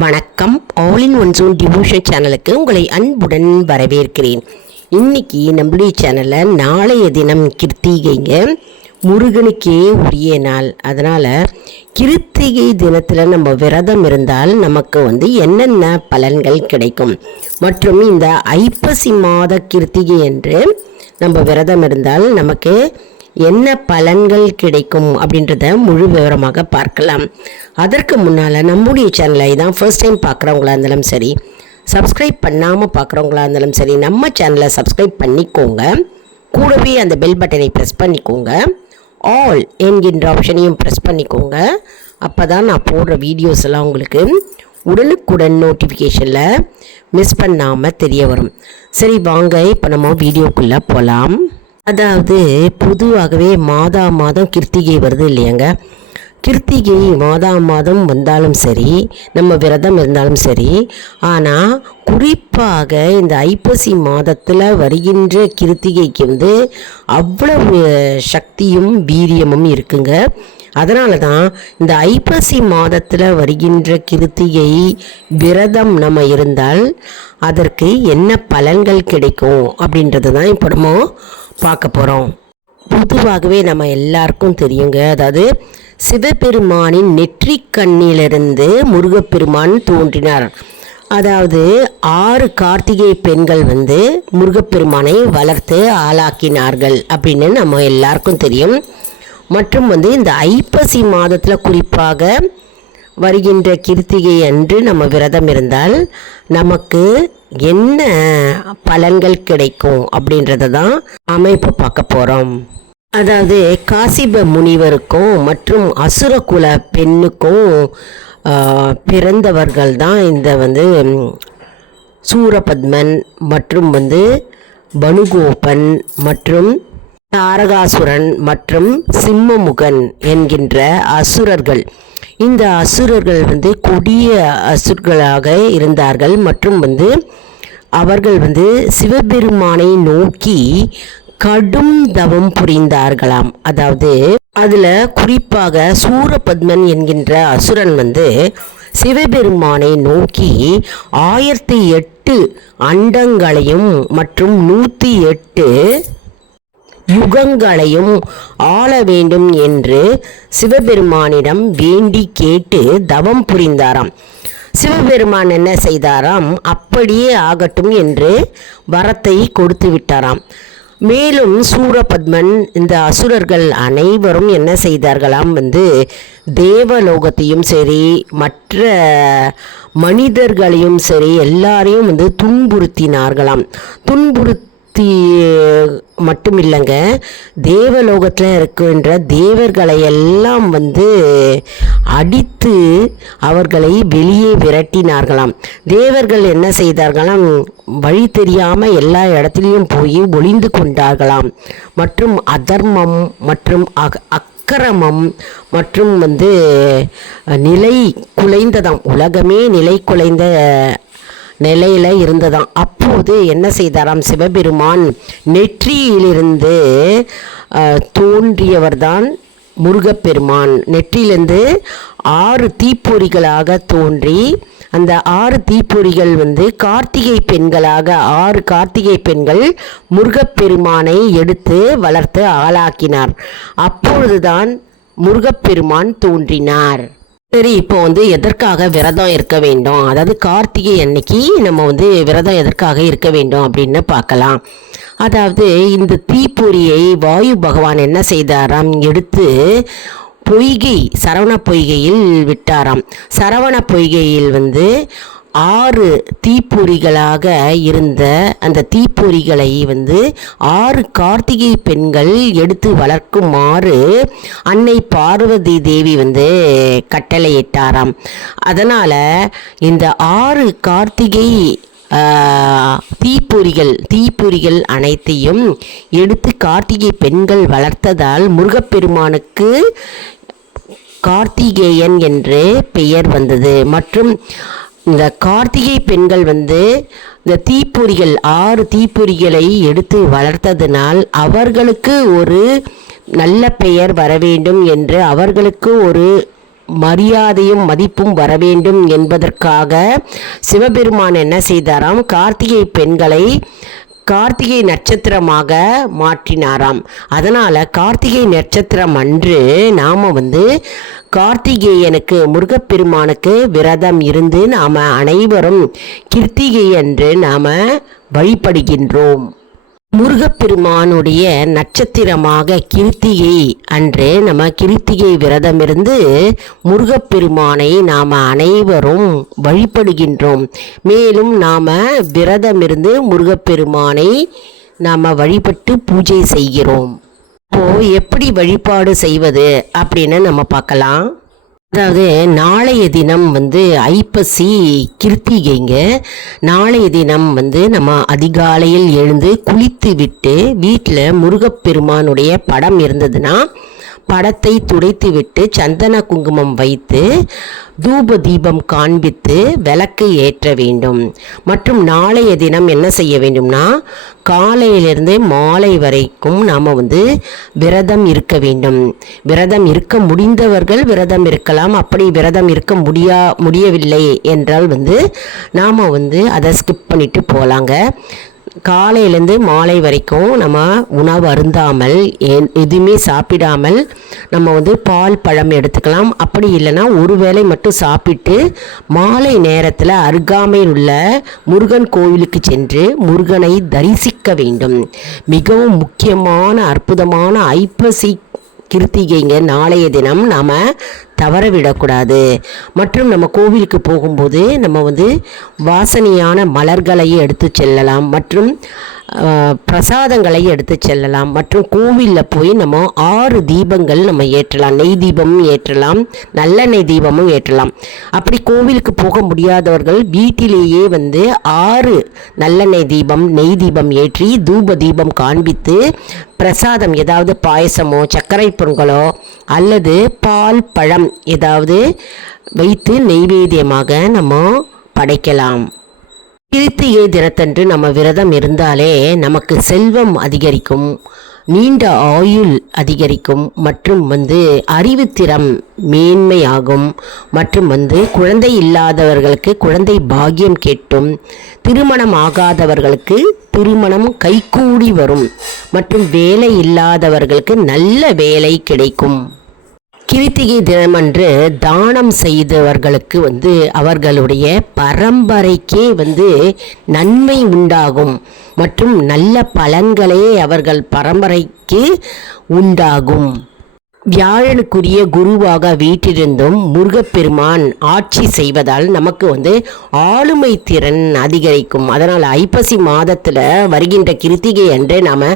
வணக்கம். All in one zone devotion சேனலுக்கு உங்களை அன்புடன் வரவேற்கிறேன். இன்னைக்கு நம்மளுடைய சேனலில் நாளைய தினம் கிருத்திகைங்க முருகனுக்கே உரிய நாள். அதனால் கிருத்திகை தினத்தில் நம்ம விரதம் இருந்தால் நமக்கு வந்து என்னென்ன பலன்கள் கிடைக்கும்? மற்றும் இந்த ஐப்பசி மாத கிருத்திகை என்று நம்ம விரதம் இருந்தால் நமக்கு என்ன பலன்கள் கிடைக்கும் அப்படின்றத முழு விவரமாக பார்க்கலாம். அதற்கு முன்னால் நம்முடைய சேனலை தான் ஃபர்ஸ்ட் டைம் பார்க்குறவங்களா இருந்தாலும் சரி சப்ஸ்கிரைப் பண்ணாமல் பார்க்குறவங்களா இருந்தாலும் சரி நம்ம சேனலை சப்ஸ்கிரைப் பண்ணிக்கோங்க. கூடவே அந்த பெல் பட்டனை ப்ரெஸ் பண்ணிக்கோங்க. ஆல் என்கின்ற ஆப்ஷனையும் ப்ரெஸ் பண்ணிக்கோங்க. அப்போ தான் நான் போடுற வீடியோஸ் எல்லாம் உங்களுக்கு உடனுக்குடன் நோட்டிஃபிகேஷனில் மிஸ் பண்ணாமல் தெரிய வரும். சரி வாங்க இப்போ நம்ம வீடியோக்குள்ளே போகலாம் அதாவது பொதுவாகவே மாதா மாதம் கிருத்திகை வருது இல்லையாங்க? கிருத்திகை மாதா மாதம் வந்தாலும் சரி நம்ம விரதம் இருந்தாலும் சரி ஆனால் குறிப்பாக இந்த ஐப்பசி மாதத்தில் வருகின்ற கிருத்திகைக்கு வந்து அவ்வளவு சக்தியும் வீரியமும் இருக்குங்க. அதனால தான் இந்த ஐப்பசி மாதத்தில் வருகின்ற கிருத்திகை விரதம் நம்ம இருந்தால் அதற்கு என்ன பலன்கள் கிடைக்கும் அப்படின்றது தான் இப்போ நம்ம பார்க்க போகிறோம் பொதுவாகவே நம்ம எல்லாருக்கும் தெரியுங்க. அதாவது சிவபெருமானின் நெற்றி கண்ணிலிருந்து முருகப்பெருமான் தோன்றினார். அதாவது ஆறு கார்த்திகை பெண்கள் வந்து முருகப்பெருமானை வளர்த்து ஆளாக்கினார்கள் அப்படின்னு நம்ம எல்லாருக்கும் தெரியும். மற்றும் வந்து இந்த ஐப்பசி மாதத்தில் குறிப்பாக வருகின்ற கிருத்திகை அன்று நம்ம விரதம் இருந்தால் நமக்கு என்ன பலன்கள் கிடைக்கும் அப்படின்றத தான் அமைப்பு பார்க்க போகிறோம் அதாவது காசிப முனிவருக்கும் மற்றும் அசுரகுல பெண்ணுக்கும் பிறந்தவர்கள் தான் இந்த வந்து சூரபத்மன் மற்றும் வந்து பனுகோபன் மற்றும் தாரகாசுரன் மற்றும் சிம்மமுகன் என்கின்ற அசுரர்கள். இந்த அசுரர்கள் வந்து கொடிய அசுரர்களாக இருந்தார்கள். மற்றும் வந்து அவர்கள் வந்து சிவபெருமானை நோக்கி கடும் தவம் புரிந்தார்களாம். அதாவது அதில் குறிப்பாக சூரபத்மன் என்கின்ற அசுரன் வந்து சிவபெருமானை நோக்கி ஆயிரத்தி எட்டு அண்டங்களையும் மற்றும் நூற்றி எட்டு யுகங்களையும் ஆள வேண்டும் என்று சிவபெருமானிடம் வேண்டி கேட்டு தவம் புரிந்தாராம். சிவபெருமான் என்ன செய்தாராம்? அப்படியே ஆகட்டும் என்று வரத்தை கொடுத்து விட்டாராம். மேலும் சூரபத்மன் இந்த அசுரர்கள் அனைவரும் என்ன செய்தார்களாம் வந்து தேவலோகத்தையும் சரி மற்ற மனிதர்களையும் சரி எல்லாரையும் வந்து துன்புறுத்தினார்களாம். பக்தி மட்டும் இல்லைங்க தேவலோகத்தில் இருக்கின்ற தேவர்களை எல்லாம் வந்து அடித்து அவர்களை வெளியே விரட்டினார்களாம். தேவர்கள் என்ன செய்தார்களாம்? வழி தெரியாமல் எல்லா இடத்துலையும் போய் ஒளிந்து கொண்டார்களாம். மற்றும் அதர்மம் மற்றும் அக் அக்கிரமம் மற்றும் வந்து நிலை குலைந்ததாம். உலகமே நிலை குலைந்த நிலையில இருந்ததாம் அப்போது என்ன செய்தாராம்? சிவபெருமான் நெற்றியிலிருந்து தோன்றியவர்தான் முருகப்பெருமான். நெற்றியிலிருந்து ஆறு தீப்பொறிகளாக தோன்றி அந்த ஆறு தீப்பொறிகள் வந்து கார்த்திகை பெண்களாக ஆறு கார்த்திகை பெண்கள் முருகப்பெருமானை எடுத்து வளர்த்து ஆளாக்கினார். அப்பொழுதுதான் முருகப்பெருமான் தோன்றினார். சரி இப்போ வந்து எதற்காக விரதம் இருக்க வேண்டும்? அதாவது கார்த்திகை அன்னைக்கு நம்ம வந்து விரதம் எதற்காக இருக்க வேண்டும் அப்படின்னு பார்க்கலாம். அதாவது இந்த தீப்பொறியை வாயு பகவான் என்ன செய்தாராம்? எடுத்து பொய்கை சரவண பொய்கையில் விட்டாராம். சரவண பொய்கையில் வந்து ஆறு தீப்பொறிகளாக இருந்த அந்த தீப்பொறிகளை வந்து ஆறு கார்த்திகை பெண்கள் எடுத்து வளர்க்குமாறு அன்னை பார்வதி தேவி வந்து கட்டளையிட்டாராம். அதனால் இந்த ஆறு கார்த்திகை தீப்பொறிகள் தீப்பொறிகள் அனைத்தையும் எடுத்து கார்த்திகை பெண்கள் வளர்த்ததால் முருகப்பெருமானுக்கு கார்த்திகேயன் என்று பெயர் வந்தது. மற்றும் இந்த கார்த்திகை பெண்கள் வந்து இந்த தீப்பொறிகள் ஆறு தீப்பொறிகளை எடுத்து வளர்த்ததினால் அவர்களுக்கு ஒரு நல்ல பெயர் வர வேண்டும் என்று அவர்களுக்கு ஒரு மரியாதையும் மதிப்பும் வர வேண்டும் என்பதற்காக சிவபெருமான் என்ன செய்தாராம் கார்த்திகை பெண்களை கார்த்திகை நட்சத்திரமாக மாற்றினாராம். அதனால் கார்த்திகை நட்சத்திரம் அன்று நாம் வந்து கார்த்திகேயனுக்கு முருகப்பெருமானுக்கு விரதம் இருந்து நாம் அனைவரும் கிருத்திகை அன்று நாம் வழிபடுகின்றோம். முருகப்பெருமானுடைய நட்சத்திரமாக கிருத்திகை அன்று நம்ம கிருத்திகை விரதமிருந்து முருகப்பெருமானை நாம் அனைவரும் வழிபடுகின்றோம். மேலும் நாம் விரதமிருந்து முருகப்பெருமானை நாம் வழிபட்டு பூஜை செய்கிறோம். இப்போது எப்படி வழிபாடு செய்வது அப்படின்னு நம்ம பார்க்கலாம். அதாவது நாளைய தினம் வந்து ஐப்பசி கிருத்திகைங்க. நாளைய தினம் வந்து நம்ம அதிகாலையில் எழுந்து குளித்து விட்டு வீட்டில் முருகப்பெருமானுடைய படம் இருந்ததுன்னா படத்தை துடைத்துவிட்டு சந்தன குங்குமம் வைத்து தூப தீபம் காண்பித்து விளக்கு ஏற்ற வேண்டும். மற்றும் நாளைய தினம் என்ன செய்ய வேண்டும்னா காலையிலிருந்து மாலை வரைக்கும் நாம் வந்து விரதம் இருக்க வேண்டும். விரதம் இருக்க முடிந்தவர்கள் விரதம் இருக்கலாம். அப்படி விரதம் இருக்க முடியா முடியவில்லை என்றால் வந்து நாம் வந்து அதை ஸ்கிப் பண்ணிட்டு போகலாங்க காலையிலேருந்து மாலை வரைக்கும் நம்ம உணவு அருந்தாமல் எதுவுமே சாப்பிடாமல் நம்ம வந்து பால் பழம் எடுத்துக்கலாம். அப்படி இல்லைன்னா ஒரு வேளை மட்டும் சாப்பிட்டு மாலை நேரத்தில் அருகாமையில் உள்ள முருகன் கோவிலுக்கு சென்று முருகனை தரிசிக்க வேண்டும். மிகவும் முக்கியமான அற்புதமான ஐப்பசி கிருத்திகைங்க நாளைய தினம் நாம் தவற விடக்கூடாது மற்றும் நம்ம கோவிலுக்கு போகும்போது நம்ம வந்து வாசனையான மலர்களை எடுத்து செல்லலாம். மற்றும் பிரசாதங்களை எடுத்து செல்லலாம். மற்றும் கோவிலில் போய் நம்ம ஆறு தீபங்கள் நம்ம ஏற்றலாம். நெய் தீபமும் ஏற்றலாம். நல்லெண்ணெய் தீபமும் ஏற்றலாம். அப்படி கோவிலுக்கு போக முடியாதவர்கள் வீட்டிலேயே வந்து ஆறு நல்லெண்ணெய் தீபம் நெய் தீபம் ஏற்றி தூப தீபம் காண்பித்து பிரசாதம் ஏதாவது பாயசமோ சர்க்கரை பொங்கலோ அல்லது பால் பழம் ஏதாவது வைத்து நெய்வேத்தியமாக நம்ம படைக்கலாம். கிருத்திகை தினத்தன்று நம்ம விரதம் இருந்தாலே நமக்கு செல்வம் அதிகரிக்கும் நீண்ட ஆயுள் அதிகரிக்கும் மற்றும் வந்து அறிவுத்திறம் மேன்மையாகும் மற்றும் வந்து குழந்தை இல்லாதவர்களுக்கு குழந்தை பாக்கியம் கேட்டும் திருமணம் ஆகாதவர்களுக்கு திருமணம் கைகூடி வரும் மற்றும் வேலை இல்லாதவர்களுக்கு நல்ல வேலை கிடைக்கும். கிருத்திகை தினமன்று தானம் செய்தவர்களுக்கு வந்து அவர்களுடைய பரம்பரைக்கே வந்து நன்மை உண்டாகும் மற்றும் நல்ல பலன்களே அவர்கள் பரம்பரைக்கு உண்டாகும். வியாழனுக்குரிய குருவாக வீட்டிலிருந்தும் முருகப்பெருமான் ஆட்சி செய்வதால் நமக்கு வந்து ஆளுமை திறன் அதிகரிக்கும். அதனால் ஐப்பசி மாதத்தில் வருகின்ற கிருத்திகை அன்று நாம்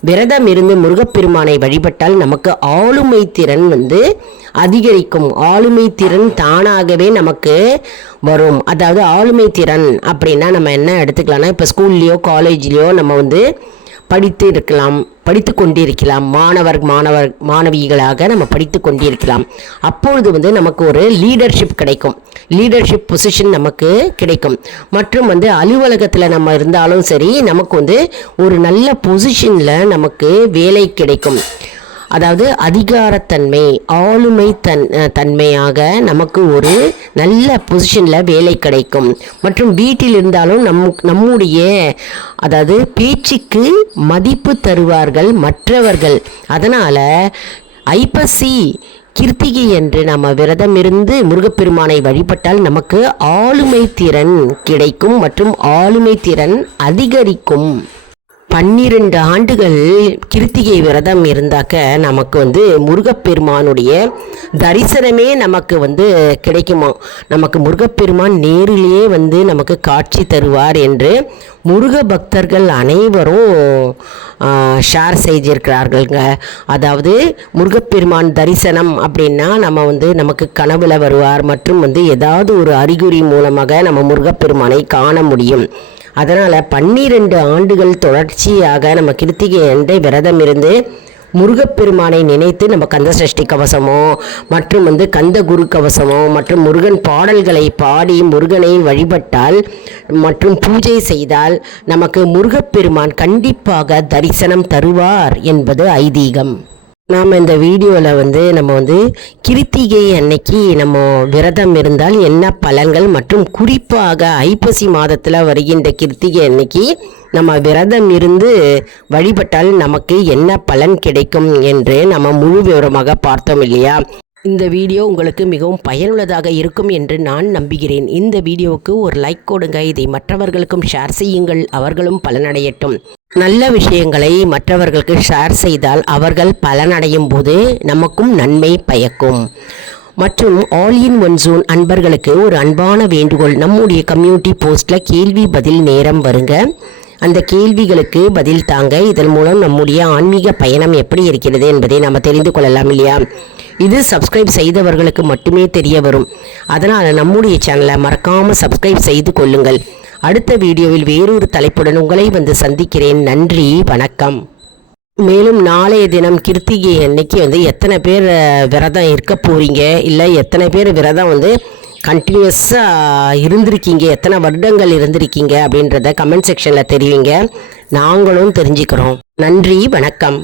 விரதம் இருந்து முருகப்பெருமானை வழிபட்டால் நமக்கு ஆளுமை திறன் வந்து அதிகரிக்கும். ஆளுமை திறன் தானாகவே நமக்கு வரும். அதாவது ஆளுமை திறன் அப்படின்னா நம்ம என்ன எடுத்துக்கலாம்னா இப்போ ஸ்கூல்லையோ காலேஜ்லேயோ நம்ம வந்து படித்து இருக்கலாம் படித்து கொண்டிருக்கலாம். மாணவர் மாணவர் மாணவிகளாக நம்ம படித்து கொண்டிருக்கலாம். அப்பொழுது வந்து நமக்கு ஒரு லீடர்ஷிப் கிடைக்கும். லீடர்ஷிப் பொசிஷன் நமக்கு கிடைக்கும். மற்றும் வந்து அலுவலகத்தில் நம்ம இருந்தாலும் சரி நமக்கு வந்து ஒரு நல்ல பொசிஷனில் நமக்கு வேலை கிடைக்கும். அதாவது அதிகாரத்தன்மை ஆளுமை தன் தன்மையாக நமக்கு ஒரு நல்ல பொசிஷனில் வேலை கிடைக்கும். மற்றும் வீட்டில் இருந்தாலும் நம் நம்முடைய அதாவது பேச்சுக்கு மதிப்பு தருவார்கள் மற்றவர்கள். அதனால் ஐப்பசி கிருத்திகை என்று நம்ம விரதம் இருந்து முருகப்பெருமானை வழிபட்டால் நமக்கு ஆளுமை திறன் கிடைக்கும் மற்றும் ஆளுமை திறன் அதிகரிக்கும். பன்னிரெண்டு ஆண்டுகள் கிருத்திகை விரதம் இருந்தாக்க நமக்கு வந்து முருகப்பெருமானுடைய தரிசனமே நமக்கு வந்து கிடைக்குமா? நமக்கு முருகப்பெருமான் நேரிலேயே வந்து நமக்கு காட்சி தருவார் என்று முருக பக்தர்கள் அனைவரும் ஷேர் செய்திருக்கிறார்கள்ங்க. அதாவது முருகப்பெருமான் தரிசனம் அப்படின்னா நம்ம வந்து நமக்கு கனவுல வருவார் மற்றும் வந்து ஏதாவது ஒரு அறிகுறி மூலமாக நம்ம முருகப்பெருமானை காண முடியும். அதனால் பன்னிரெண்டு ஆண்டுகள் தொடர்ச்சியாக நம்ம கிருத்திகை அன்று விரதம் இருந்து முருகப்பெருமானை நினைத்து நம்ம கந்த சஷ்டி கவசமோ மற்றும் வந்து கந்த குரு கவசமோ மற்றும் முருகன் பாடல்களை பாடி முருகனை வழிபட்டால் மற்றும் பூஜை செய்தால் நமக்கு முருகப்பெருமான் கண்டிப்பாக தரிசனம் தருவார் என்பது ஐதீகம். நாம் இந்த வீடியோவில் வந்து நம்ம வந்து கிருத்திகை அன்னைக்கு நம்ம விரதம் இருந்தால் என்ன பலன்கள் மற்றும் குறிப்பாக ஐப்பசி மாதத்தில் வருகின்ற கிருத்திகை அன்னைக்கு நம்ம விரதம் இருந்து வழிபட்டால் நமக்கு என்ன பலன் கிடைக்கும் என்று நம்ம முழு விவரமாக பார்த்தோம் இல்லையா? இந்த வீடியோ உங்களுக்கு மிகவும் பயனுள்ளதாக இருக்கும் என்று நான் நம்புகிறேன். இந்த வீடியோவுக்கு ஒரு லைக் கொடுங்க. இதை மற்றவர்களுக்கும் ஷேர் செய்யுங்கள். அவர்களும் பலனடையட்டும். நல்ல விஷயங்களை மற்றவர்களுக்கு ஷேர் செய்தால் அவர்கள் பலனடையும் போது நமக்கும் நன்மை பயக்கும். மற்றும் ஆல் இன் ஒன் ஜோன் அன்பர்களுக்கு ஒரு அன்பான வேண்டுகோள். நம்முடைய கம்யூனிட்டி போஸ்ட்டில் கேள்வி பதில் நேரம் வருங்க. அந்த கேள்விகளுக்கு பதில் தாங்க இதன் மூலம் நம்முடைய ஆன்மீக பயணம் எப்படி இருக்கிறது என்பதை நம்ம தெரிந்து கொள்ளலாம் இல்லையா? இது சப்ஸ்கிரைப் செய்தவர்களுக்கு மட்டுமே தெரிய வரும். அதனால் நம்முடைய சேனலை மறக்காமல் சப்ஸ்கிரைப் செய்து கொள்ளுங்கள். அடுத்த வீடியோவில் வேறொரு தலைப்புடன் உங்களை வந்து சந்திக்கிறேன். நன்றி வணக்கம். மேலும் நாளைய தினம் கிருத்திகை அன்னைக்கு வந்து எத்தனை பேர் விரதம் இருக்க போகிறீங்க இல்லை எத்தனை பேர் விரதம் வந்து கண்டினியூஸாக இருந்திருக்கீங்க? எத்தனை வருடங்கள் இருந்திருக்கீங்க? அப்படின்றத கமெண்ட் செக்ஷனில் தெரிவிங்க. நாங்களும் தெரிஞ்சுக்கிறோம். நன்றி வணக்கம்.